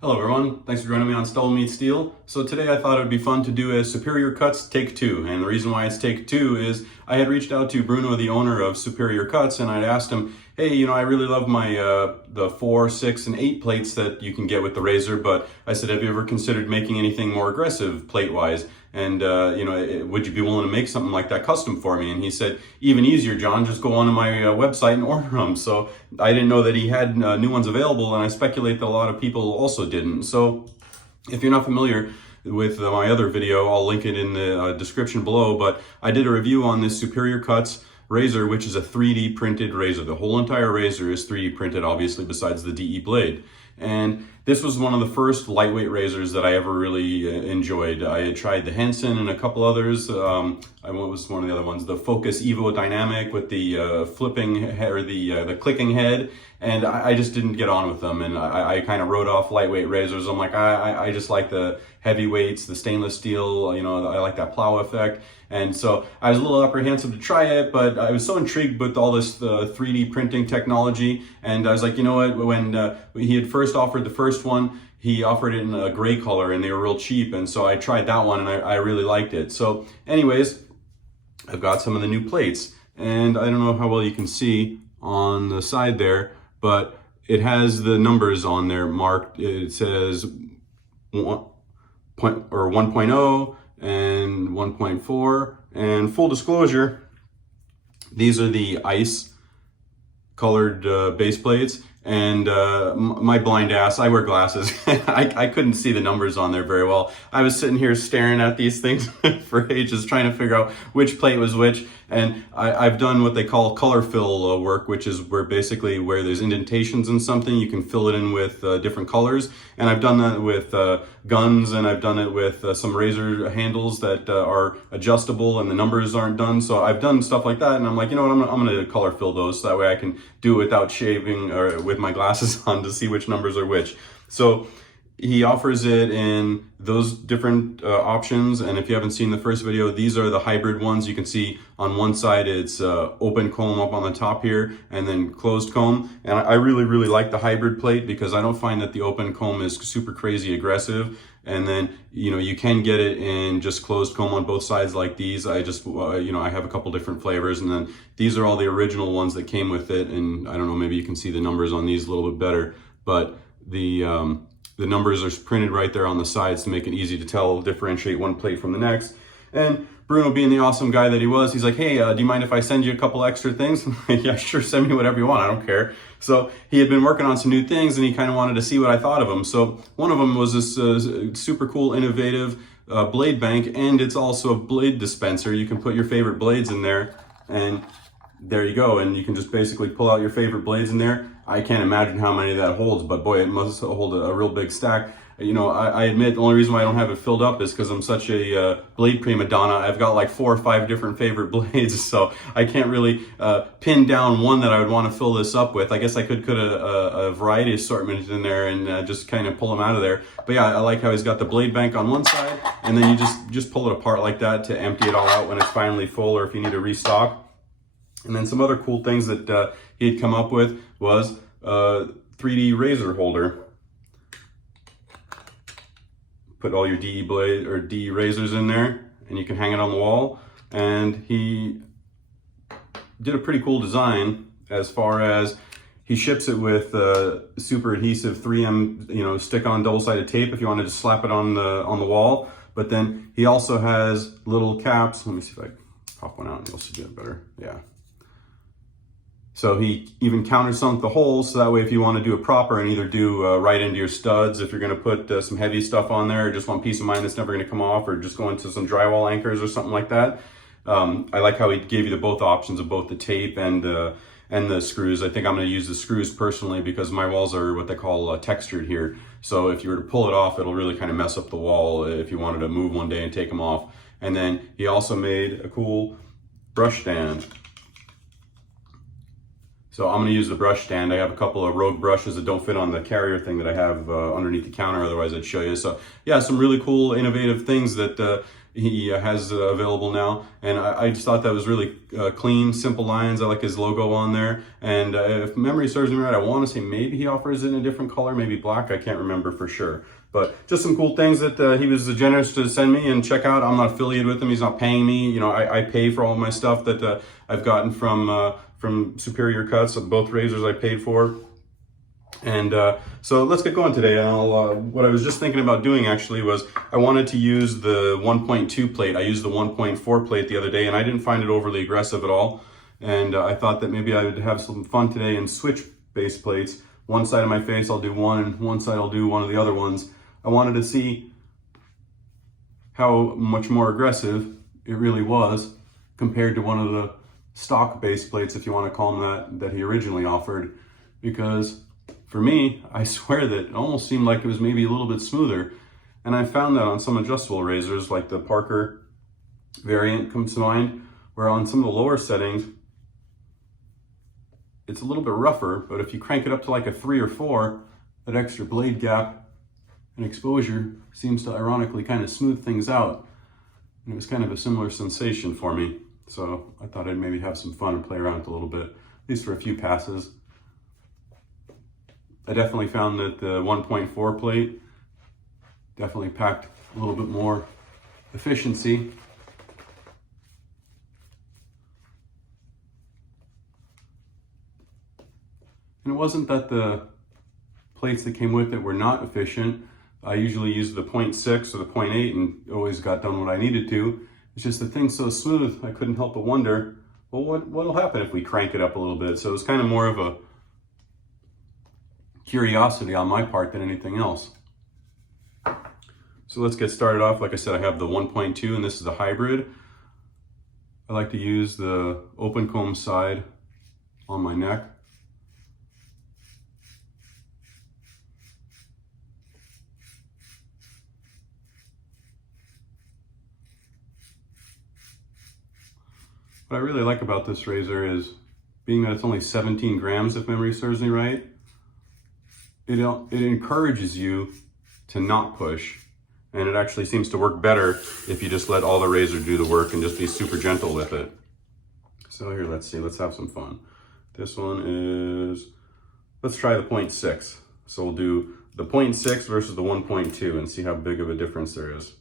Hello everyone, thanks for joining me on StubbleMeetsSteel. So today I thought it would be fun to do a Superior Cuts Take 2, and the reason why it's Take 2 is I had reached out to Bruno, the owner of Superior Cuts, and I'd asked him, hey, I really love my the 4, 6, and 8 plates that you can get with the razor, but I said, have you ever considered making anything more aggressive plate-wise? And would you be willing to make something like that custom for me? And he said, even easier, John, just go onto my website and order them. So I didn't know that he had new ones available, and I speculate that a lot of people also didn't. So if you're not familiar with my other video, I'll link it in the description below, but I did a review on this Superior Cuts razor, which is a 3D printed razor. The whole entire razor is 3D printed, obviously, besides the DE blade. And this was one of the first lightweight razors that I ever really enjoyed. I had tried the Henson and a couple others. What was one of the other ones? The Focus Evo Dynamic with the flipping head, or the clicking head, and I just didn't get on with them. And I kind of wrote off lightweight razors. I'm like, I just like the heavy weights, the stainless steel. I like that plow effect. And so I was a little apprehensive to try it, but I was so intrigued with all this 3D printing technology. And I was like, you know what, when he had first offered the first one, he offered it in a gray color and they were real cheap. And so I tried that one and I really liked it. So anyways, I've got some of the new plates, and I don't know how well you can see on the side there, but it has the numbers on there marked. It says 1.0 and 1.4, and full disclosure, these are the ice colored base plates, and my blind ass, I wear glasses, I couldn't see the numbers on there very well. I was sitting here staring at these things for ages trying to figure out which plate was which, and I've done what they call color fill work, which is where basically where there's indentations in something, you can fill it in with different colors, and I've done that with guns, and I've done it with some razor handles that are adjustable and the numbers aren't done. So I've done stuff like that, and I'm like, you know what, I'm gonna color fill those so that way I can do it without shaving or with my glasses on to see which numbers are which. So he offers it in those different options, and if you haven't seen the first video, these are the hybrid ones. You can see on one side it's open comb up on the top here, and then closed comb. And I really like the hybrid plate because I don't find that the open comb is super crazy aggressive. And then you can get it in just closed comb on both sides like these. I just I have a couple different flavors, and then these are all the original ones that came with it. And I don't know, maybe you can see the numbers on these a little bit better, but the numbers are printed right there on the sides to make it easy to tell, differentiate one plate from the next. And Bruno, being the awesome guy that he was, he's like, hey, do you mind if I send you a couple extra things? I'm like, yeah, sure, send me whatever you want, I don't care. So he had been working on some new things, and he kind of wanted to see what I thought of them. So one of them was this super cool, innovative blade bank, and it's also a blade dispenser. You can put your favorite blades in there, and there you go, and you can just basically pull out your favorite blades in there. I can't imagine how many that holds, but boy, it must hold a real big stack. I admit the only reason why I don't have it filled up is because I'm such a blade prima donna. I've got like 4 or 5 different favorite blades, so I can't really pin down one that I would want to fill this up with. I guess I could put a variety assortment in there and just kind of pull them out of there. But yeah, I like how he's got the blade bank on one side, and then you just pull it apart like that to empty it all out when it's finally full, or if you need to restock. And then some other cool things that he had come up with was a 3D razor holder. Put all your DE blade or DE razors in there, and you can hang it on the wall. And he did a pretty cool design as far as he ships it with super adhesive 3M, stick-on double-sided tape if you wanted to slap it on the wall. But then he also has little caps. Let me see if I pop one out and you'll see it better. Yeah. So he even countersunk the holes, so that way if you want to do it proper and either do right into your studs, if you're going to put some heavy stuff on there, or just want peace of mind that's never going to come off, or just go into some drywall anchors or something like that. I like how he gave you the both options of both the tape and the screws. I think I'm going to use the screws personally because my walls are what they call textured here. So if you were to pull it off, it'll really kind of mess up the wall if you wanted to move one day and take them off. And then he also made a cool brush stand. So I'm going to use the brush stand. I have a couple of rogue brushes that don't fit on the carrier thing that I have underneath the counter, otherwise I'd show you. So yeah, some really cool, innovative things that he has available now. And I just thought that was really clean, simple lines. I like his logo on there. And if memory serves me right, I want to say maybe he offers it in a different color, maybe black. I can't remember for sure. But just some cool things that he was generous to send me and check out. I'm not affiliated with him. He's not paying me. You know, I pay for all my stuff that I've gotten from Superior Cuts. Both razors I paid for. And so let's get going today. And what I was just thinking about doing actually was I wanted to use the 1.2 plate. I used the 1.4 plate the other day and I didn't find it overly aggressive at all. And I thought that maybe I would have some fun today and switch base plates. One side of my face I'll do one, and one side I'll do one of the other ones. I wanted to see how much more aggressive it really was compared to one of the stock base plates, if you want to call them that he originally offered. Because for me, I swear that it almost seemed like it was maybe a little bit smoother. And I found that on some adjustable razors, like the Parker variant comes to mind, where on some of the lower settings, it's a little bit rougher, but if you crank it up to like a 3 or 4, that extra blade gap and exposure seems to ironically kind of smooth things out. And it was kind of a similar sensation for me. So I thought I'd maybe have some fun and play around with it a little bit, at least for a few passes. I definitely found that the 1.4 plate definitely packed a little bit more efficiency. And it wasn't that the plates that came with it were not efficient. I usually use the 0.6 or the 0.8 and always got done what I needed to. It's just the thing's so smooth, I couldn't help but wonder, well, what'll happen if we crank it up a little bit? So it was kind of more of a curiosity on my part than anything else. So let's get started off. Like I said, I have the 1.2 and this is the hybrid. I like to use the open comb side on my neck. What I really like about this razor is, being that it's only 17 grams, if memory serves me right, it encourages you to not push. And it actually seems to work better if you just let all the razor do the work and just be super gentle with it. So here, let's see, let's have some fun. This one is, let's try the 0.6. So we'll do the 0.6 versus the 1.2 and see how big of a difference there is.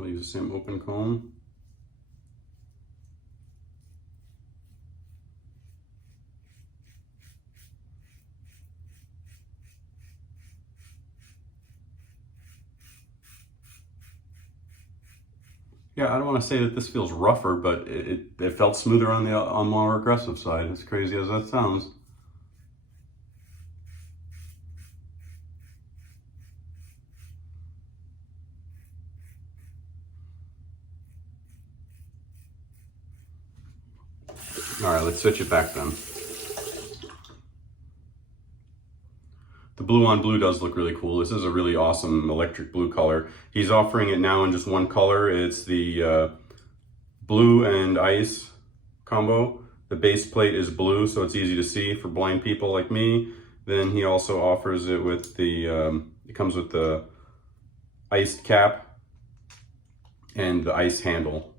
I'll use the same open comb. Yeah, I don't want to say that this feels rougher, but it felt smoother on the more aggressive side, as crazy as that sounds. All right, let's switch it back then. The blue on blue does look really cool. This is a really awesome electric blue color. He's offering it now in just one color. It's the blue and ice combo. The base plate is blue, so it's easy to see for blind people like me. Then he also offers it with the, it comes with the iced cap and the ice handle.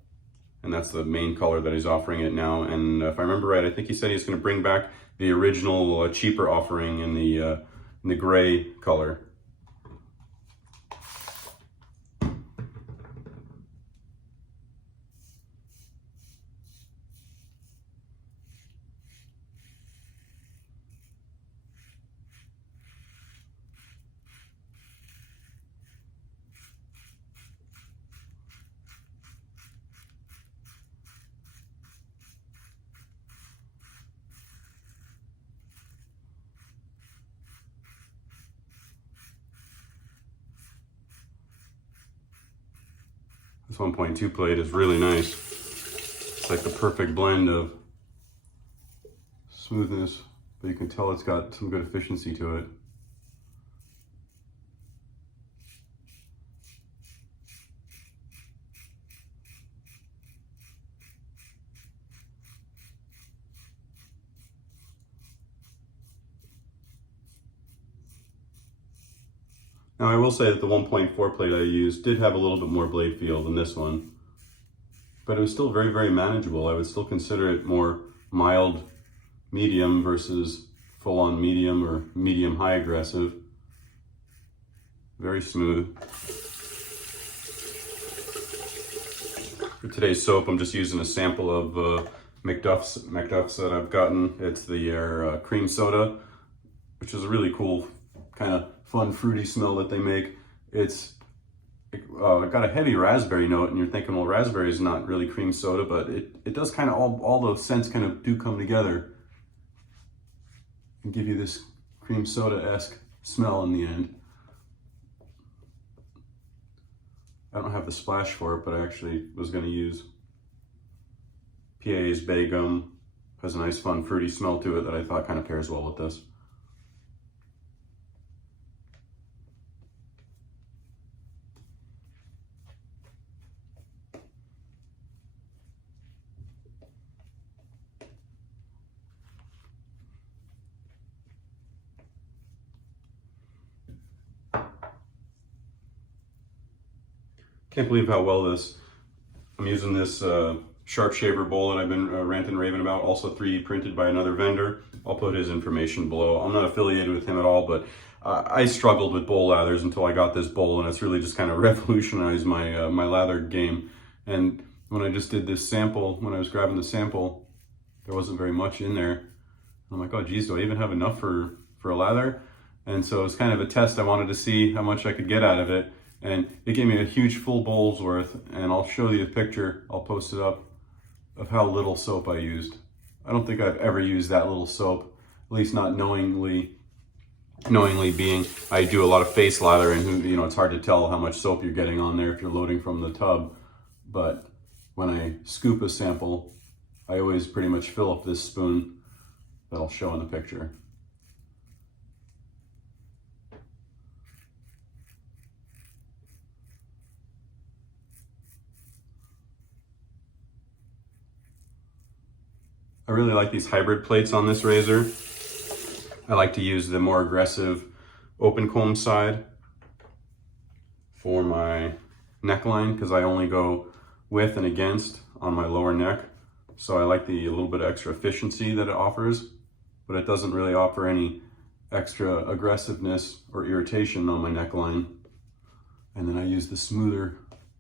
And that's the main color that he's offering it now. And if I remember right, I think he said he's going to bring back the original cheaper offering in the gray color. This 1.2 plate is really nice. It's like the perfect blend of smoothness, but you can tell it's got some good efficiency to it. Now I will say that the 1.4 plate I used did have a little bit more blade feel than this one, but it was still very, very manageable. I would still consider it more mild medium versus full-on medium or medium high aggressive. Very smooth. For today's soap, I'm just using a sample of McDuff's that I've gotten. It's the cream soda, which is a really cool kind of fun fruity smell that they make. It's got a heavy raspberry note, and you're thinking, well, raspberry is not really cream soda, but it does kind of all those scents kind of do come together and give you this cream soda-esque smell in the end. I don't have the splash for it, but I actually was going to use PA's Bay Gum. Has a nice fun fruity smell to it that I thought kind of pairs well with this. Can't believe how well I'm using this sharp shaver bowl that I've been ranting and raving about, also 3D printed by another vendor. I'll put his information below. I'm not affiliated with him at all, but I struggled with bowl lathers until I got this bowl, and it's really just kind of revolutionized my lather game. And when I just did this sample, when I was grabbing the sample, there wasn't very much in there. I'm like, oh geez, do I even have enough for a lather? And so it's kind of a test. I wanted to see how much I could get out of it. And it gave me a huge full bowl's worth, and I'll show you a picture, I'll post it up, of how little soap I used. I don't think I've ever used that little soap, at least not knowingly being, I do a lot of face lathering, you know, it's hard to tell how much soap you're getting on there if you're loading from the tub. But when I scoop a sample, I always pretty much fill up this spoon that I'll show in the picture. I really like these hybrid plates on this razor. I like to use the more aggressive open comb side for my neckline because I only go with and against on my lower neck. So I like the little bit of extra efficiency that it offers, but it doesn't really offer any extra aggressiveness or irritation on my neckline. And then I use the smoother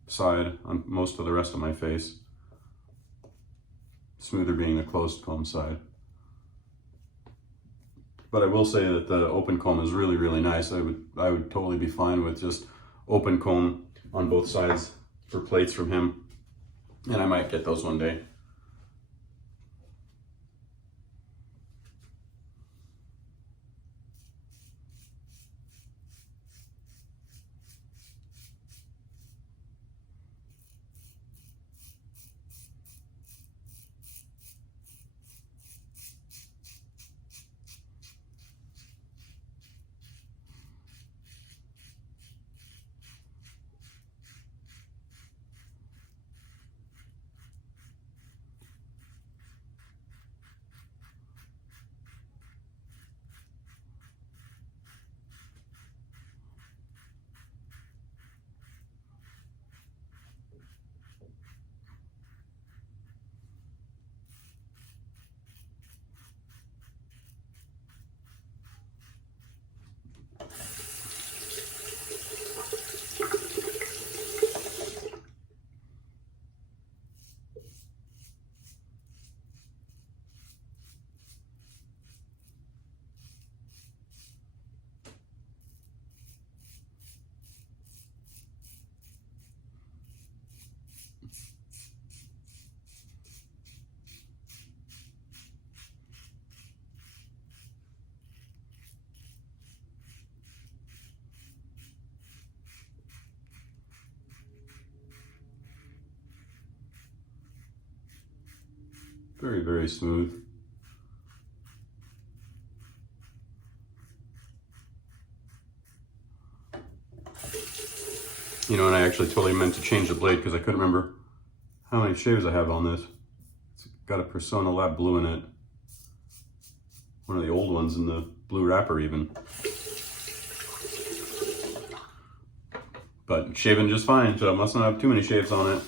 side on most of the rest of my face. Smoother being the closed comb side. But I will say that the open comb is really, really nice. I would totally be fine with just open comb on both sides for plates from him. And I might get those one day. Very, very smooth. You know, and I actually totally meant to change the blade because I couldn't remember how many shaves I have on this. It's got a Persona Lab Blue in it. One of the old ones in the blue wrapper even. But shaving just fine, so I must not have too many shaves on it.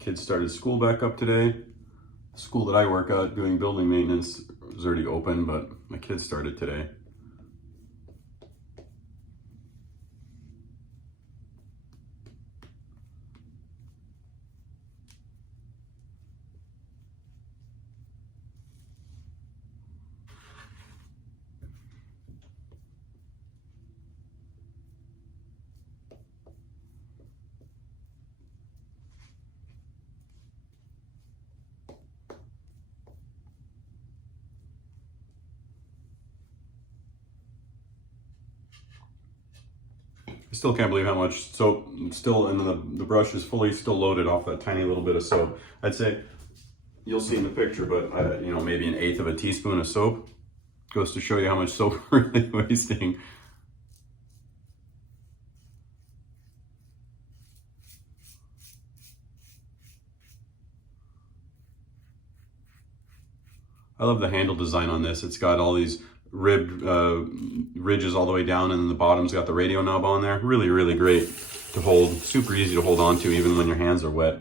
Kids started school back up today. The school that I work at doing building maintenance was already open, but my kids started today. I still can't believe how much soap still, and the brush is fully still loaded off that tiny little bit of soap. I'd say, you'll see in the picture, but you know, maybe 1/8 of a teaspoon of soap. Goes to show you how much soap we're really wasting. I love the handle design on this. It's got all these ribbed ridges all the way down, and then the bottom's got the radio knob on there. Really, really great to hold. Super easy to hold on to even when your hands are wet.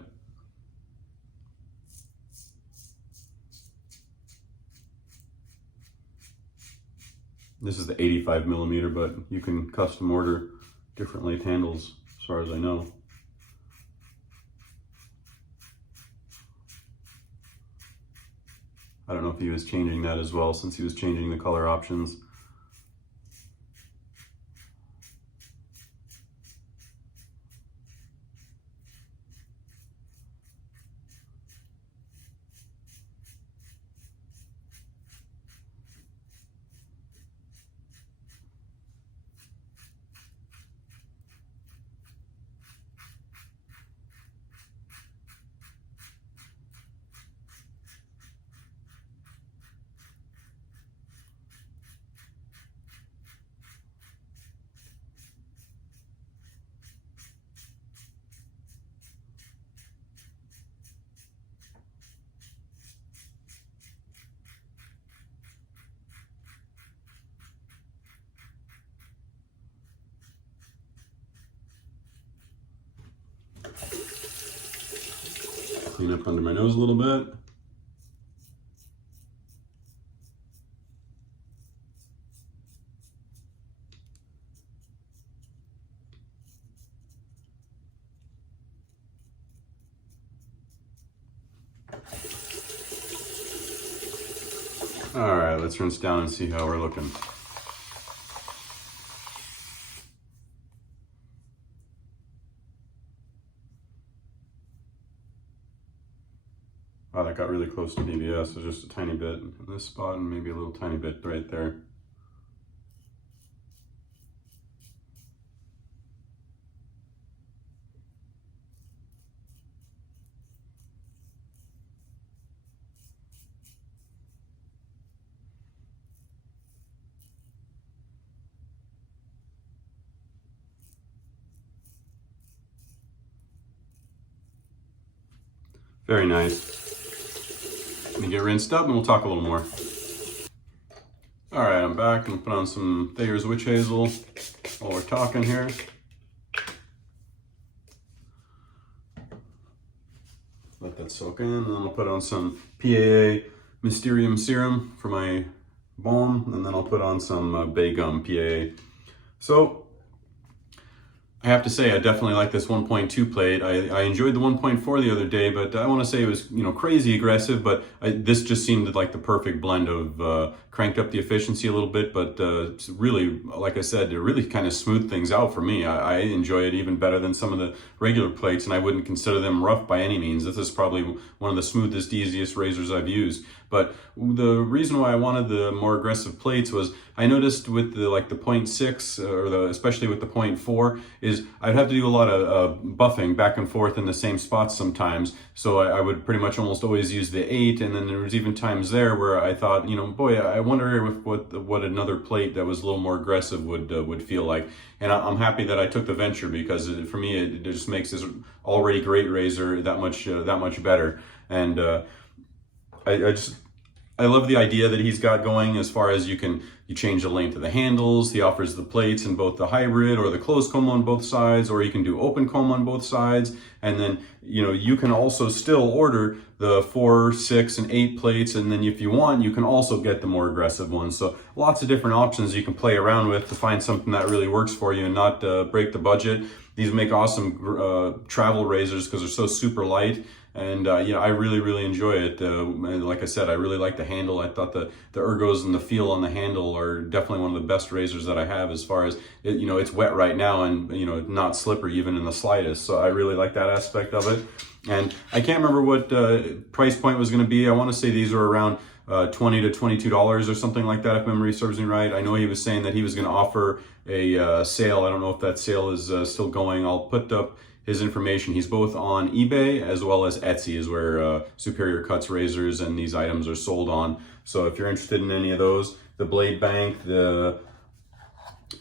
This is the 85mm, but you can custom order different length handles as far as I know. I don't know if he was changing that as well, since he was changing the color options. Clean up under my nose a little bit. All right, let's rinse down and see how we're looking. Wow, that got really close to BBS. So just a tiny bit in this spot and maybe a little tiny bit right there. Very nice. Let me get rinsed up and we'll talk a little more. All right, I'm back and put on some Thayer's Witch Hazel while we're talking here. Let that soak in, and then I'll put on some PAA Mysterium Serum for my balm, and then I'll put on some Bay Gum PAA. So, I have to say, I definitely like this 1.2 plate. I enjoyed the 1.4 the other day, but I want to say it was, you know, crazy aggressive, but this just seemed like the perfect blend of cranked up the efficiency a little bit, but really, like I said, it really kind of smoothed things out for me. I enjoy it even better than some of the regular plates, and I wouldn't consider them rough by any means. This is probably one of the smoothest, easiest razors I've used. But the reason why I wanted the more aggressive plates was I noticed with the 0.6 or especially with the 0.4 is I'd have to do a lot of buffing back and forth in the same spots sometimes. So I would pretty much almost always use the 8, and then there was even times there where I thought, boy, I wonder what another plate that was a little more aggressive would feel like. And I'm happy that I took the venture, because for me it just makes this already great razor that much better. And I love the idea that he's got going as far as you change the length of the handles. He offers the plates in both the hybrid or the closed comb on both sides, or you can do open comb on both sides. And then, you can also still order the 4, 6, and 8 plates. And then if you want, you can also get the more aggressive ones. So lots of different options you can play around with to find something that really works for you and not break the budget. These make awesome travel razors because they're so super light. And I really enjoy it. And like I said, I really like the handle. I thought the ergos and the feel on the handle are definitely one of the best razors that I have, as far as it's wet right now and not slippery even in the slightest. So I really like that aspect of it. And I can't remember what price point was going to be. I want to say these were around $20 to $22 or something like that, if memory serves me right. I know he was saying that he was going to offer a sale. I don't know if that sale is still going. I'll put up his information. He's both on eBay as well as Etsy, is where Superior Cuts razors and these items are sold on. So if you're interested in any of those, the blade bank,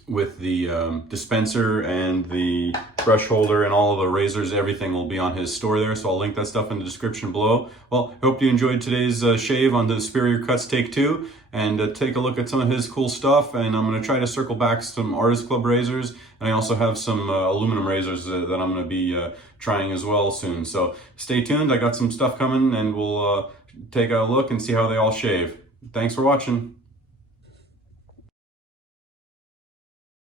with the dispenser and the brush holder and all of the razors, everything will be on his store there. So I'll link that stuff in the description below. Well, I hope you enjoyed today's shave on the Superior Cuts Take 2, and take a look at some of his cool stuff. And I'm going to try to circle back some Artist Club razors, and I also have some aluminum razors that I'm going to be trying as well soon. So stay tuned. I got some stuff coming, and we'll take a look and see how they all shave. Thanks for watching.